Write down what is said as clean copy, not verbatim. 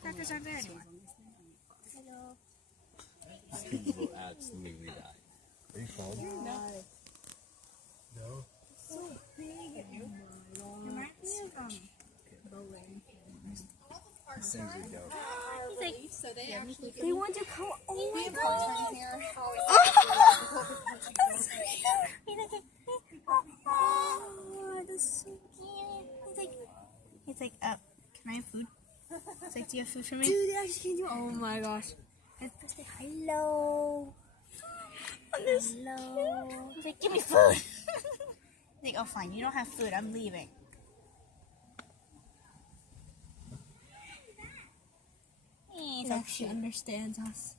firecrackers aren't there anymore. Hello. You will absolutely die. Are you falling? No. So big. It reminds me of As soon as we go. He's like, So they actually they want to come. Oh my turn god. here. He's like, oh, that's so cute. He's like, can I have food? It's like, do you have food for me? Dude, I just can't do it. Oh my gosh. It's like, hello. Hello. He's like, give me food. He's like, oh fine, you don't have food. I'm leaving. He's She understands us.